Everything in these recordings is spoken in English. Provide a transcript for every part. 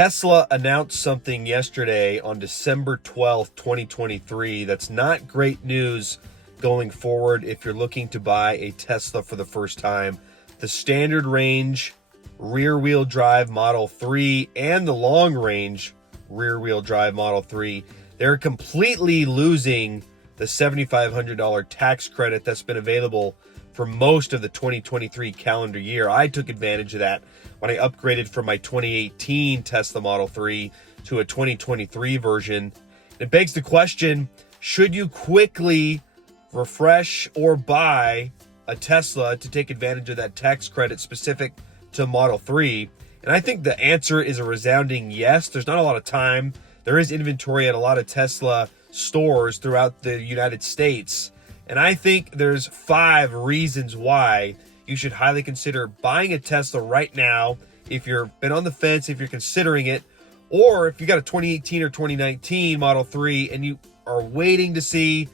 Tesla announced something yesterday on December 12th, 2023. That's not great news going forward if you're looking to buy a Tesla for the first time. The standard range rear-wheel drive Model 3 and the long-range rear-wheel drive Model 3, they're completely losing the $7,500 tax credit that's been available for most of the 2023 calendar year. I took advantage of that when I upgraded from my 2018 Tesla Model 3 to a 2023 version. It begs the question, should you quickly refresh or buy a Tesla to take advantage of that tax credit specific to Model 3? And I think the answer is a resounding yes. There's not a lot of time. There is inventory at a lot of Tesla stores throughout the United States. And I think there's 5 reasons why you should highly consider buying a Tesla right now if you've been on the fence, if you're considering it, or if you got a 2018 or 2019 Model 3 and you are waiting to see,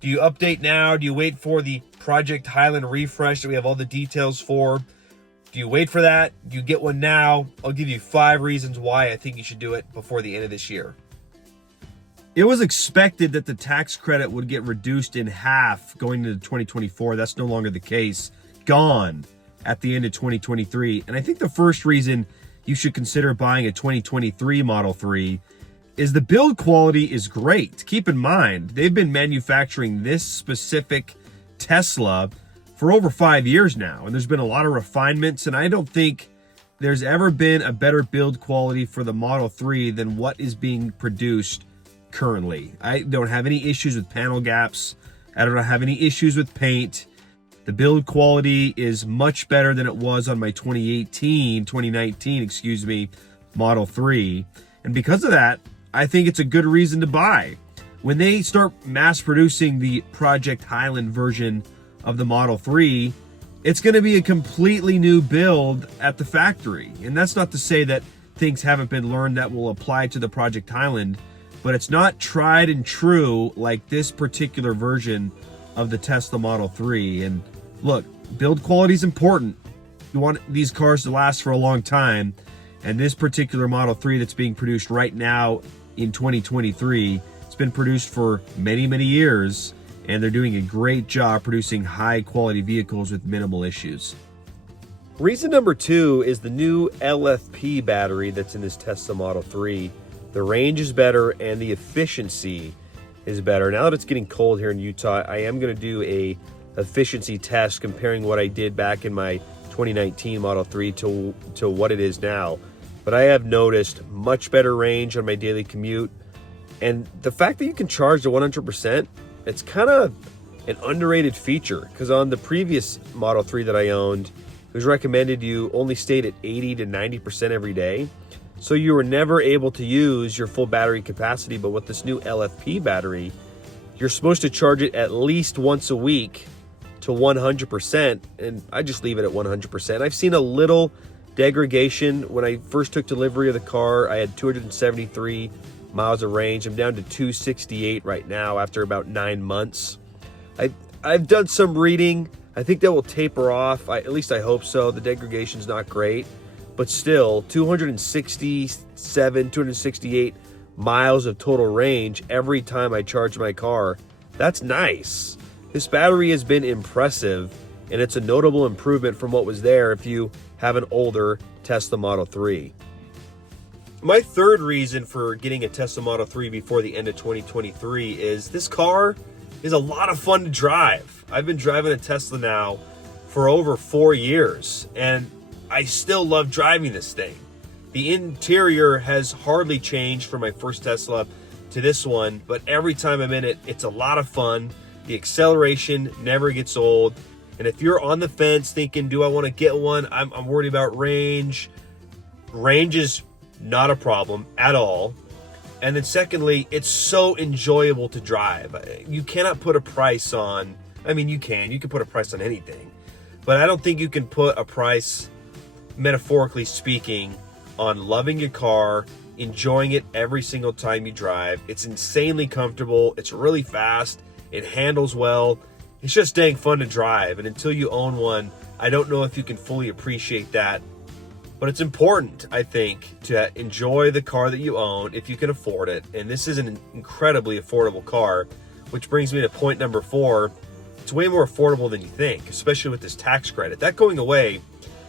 do you update now? Do you wait for the Project Highland refresh that we have all the details for? Do you wait for that? Do you get one now? I'll give you 5 reasons why I think you should do it before the end of this year. It was expected that the tax credit would get reduced in half going into 2024. That's no longer the case. Gone at the end of 2023. And I think the first reason you should consider buying a 2023 Model 3 is the build quality is great. Keep in mind, they've been manufacturing this specific Tesla for over 5 years now, and there's been a lot of refinements, and I don't think there's ever been a better build quality for the Model 3 than what is being produced currently. I don't have any issues with panel gaps. I don't have any issues with paint. The build quality is much better than it was on my 2019 Model 3. And because of that, I think it's a good reason to buy. When they start mass producing the Project Highland version of the Model 3, it's going to be a completely new build at the factory. And that's not to say that things haven't been learned that will apply to the Project Highland, but it's not tried and true like this particular version of the Tesla Model 3. And look, build quality is important. You want these cars to last for a long time. And this particular Model 3 that's being produced right now in 2023, it's been produced for many, many years. And they're doing a great job producing high quality vehicles with minimal issues. Reason number 2 is the new LFP battery that's in this Tesla Model 3. The range is better and the efficiency is better. Now that it's getting cold here in Utah, I am going to do a efficiency test comparing what I did back in my 2019 Model 3 to what it is now. But I have noticed much better range on my daily commute. And the fact that you can charge to 100%, it's kind of an underrated feature, because on the previous Model 3 that I owned, it was recommended you only stayed at 80 to 90% every day. So you were never able to use your full battery capacity. But with this new LFP battery, you're supposed to charge it at least once a week to 100%. And I just leave it at 100%. I've seen a little degradation. When I first took delivery of the car, I had 273 miles of range. I'm down to 268 right now after about 9 months. I've done some reading. I think that will taper off. At least I hope so. The degradation's not great. But still, 268 miles of total range every time I charge my car. That's nice. This battery has been impressive, and it's a notable improvement from what was there if you have an older Tesla Model 3. My third reason for getting a Tesla Model 3 before the end of 2023 is this car is a lot of fun to drive. I've been driving a Tesla now for over 4 years, and I still love driving this thing. The interior has hardly changed from my first Tesla to this one, but every time I'm in it, it's a lot of fun. The acceleration never gets old. And if you're on the fence thinking, do I want to get one? I'm worried about range. Range is not a problem at all. And then secondly, it's so enjoyable to drive. You cannot put a price on, you can put a price on anything, but I don't think you can put a price, metaphorically speaking, on loving your car, enjoying it every single time you drive. It's insanely comfortable. It's really fast. It handles well. It's just dang fun to drive. And until you own one, I don't know if you can fully appreciate that But it's important, I think, to enjoy the car that you own if you can afford it. And this is an incredibly affordable car, which brings me to point number 4. It's way more affordable than you think, especially with this tax credit. That going away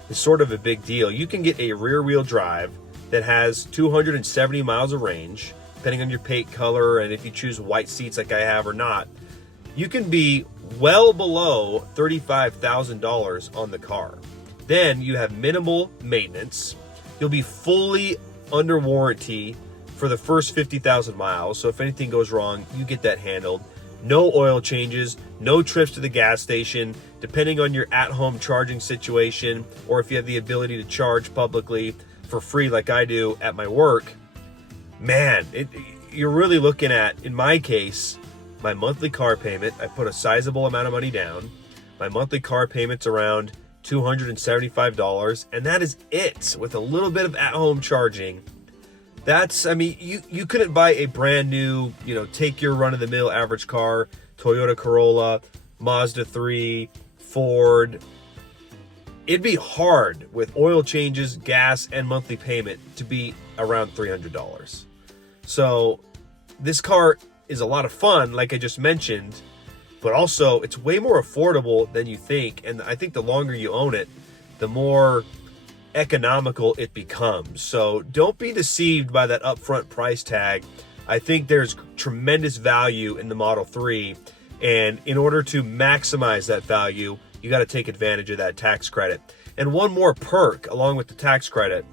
is sort of a big deal. You can get a rear-wheel drive that has 270 miles of range, depending on your paint color and if you choose white seats like I have or not. You can be well below $35,000 on the car. Then you have minimal maintenance. You'll be fully under warranty for the first 50,000 miles. So if anything goes wrong, you get that handled. No oil changes, no trips to the gas station, depending on your at-home charging situation, or if you have the ability to charge publicly for free like I do at my work. Man, you're really looking at, in my case, my monthly car payment. I put a sizable amount of money down. My monthly car payment's around $275, and that is it, with a little bit of at-home charging. That's, I mean, you couldn't buy a brand new, take your run-of-the-mill average car, Toyota Corolla, Mazda 3, Ford. It'd be hard with oil changes, gas, and monthly payment to be around $300. So this car is a lot of fun, like I just mentioned, but also it's way more affordable than you think. And I think the longer you own it, the more economical it becomes. So don't be deceived by that upfront price tag. I think there's tremendous value in the Model 3. And in order to maximize that value, you got to take advantage of that tax credit. And one more perk along with the tax credit,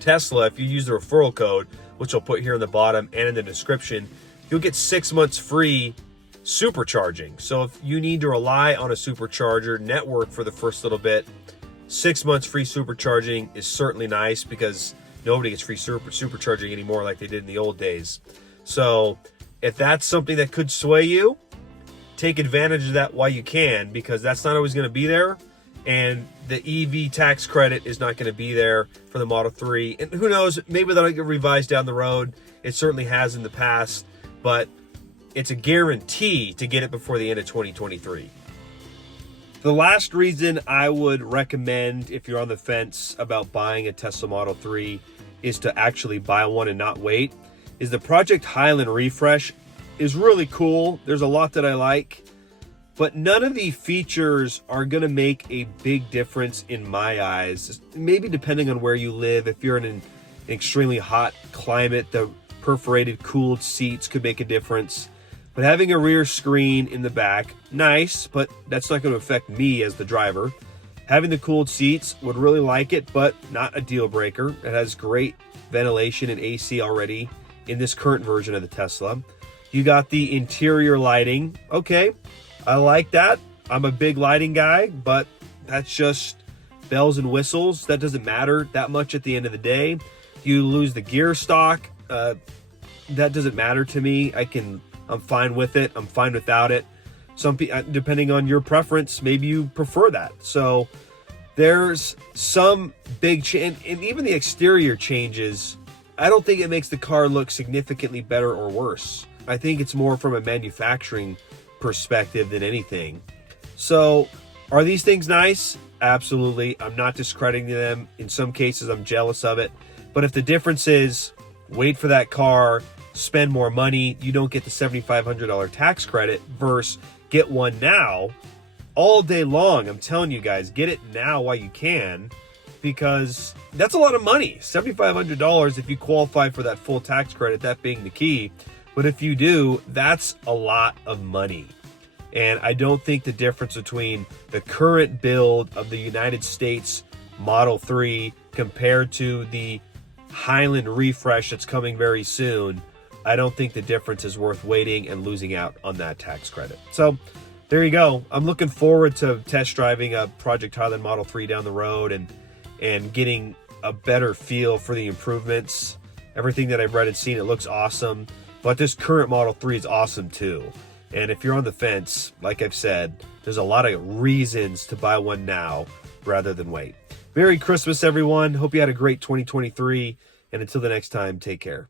Tesla, if you use the referral code, which I'll put here in the bottom and in the description, you'll get 6 months free supercharging. So if you need to rely on a supercharger network for the first little bit, 6 months free supercharging is certainly nice, because nobody gets free supercharging anymore like they did in the old days. So if that's something that could sway you, take advantage of that while you can, because that's not always going to be there. And the EV tax credit is not going to be there for the Model 3. And who knows, maybe that'll get revised down the road. It certainly has in the past, but it's a guarantee to get it before the end of 2023. The last reason I would recommend, if you're on the fence about buying a Tesla Model 3, is to actually buy one and not wait, is the Project Highland refresh is really cool. There's a lot that I like, but none of the features are going to make a big difference in my eyes. Maybe depending on where you live. If you're in an extremely hot climate, the perforated cooled seats could make a difference. But having a rear screen in the back, nice, but that's not going to affect me as the driver. Having the cooled seats, would really like it, but not a deal breaker. It has great ventilation and AC already in this current version of the Tesla. You got the interior lighting. Okay, I like that. I'm a big lighting guy, but that's just bells and whistles. That doesn't matter that much at the end of the day. You lose the gear stock. That doesn't matter to me. I'm fine with it. I'm fine without it. Some people, depending on your preference, maybe you prefer that. So there's some big change, and even the exterior changes. I don't think it makes the car look significantly better or worse. I think it's more from a manufacturing perspective than anything. So are these things nice? Absolutely. I'm not discrediting them. In some cases, I'm jealous of it. But if the difference is wait for that car, spend more money, you don't get the $7,500 tax credit, versus get one now, all day long. I'm telling you guys, get it now while you can, because that's a lot of money. $7,500 if you qualify for that full tax credit, that being the key. But if you do, that's a lot of money. And I don't think the difference between the current build of the United States Model 3 compared to the Highland refresh that's coming very soon, I don't think the difference is worth waiting and losing out on that tax credit. So there you go. I'm looking forward to test driving a Project Highland Model 3 down the road and getting a better feel for the improvements. Everything that I've read and seen, it looks awesome. But this current Model 3 is awesome too. And if you're on the fence, like I've said, there's a lot of reasons to buy one now rather than wait. Merry Christmas, everyone. Hope you had a great 2023. And until the next time, take care.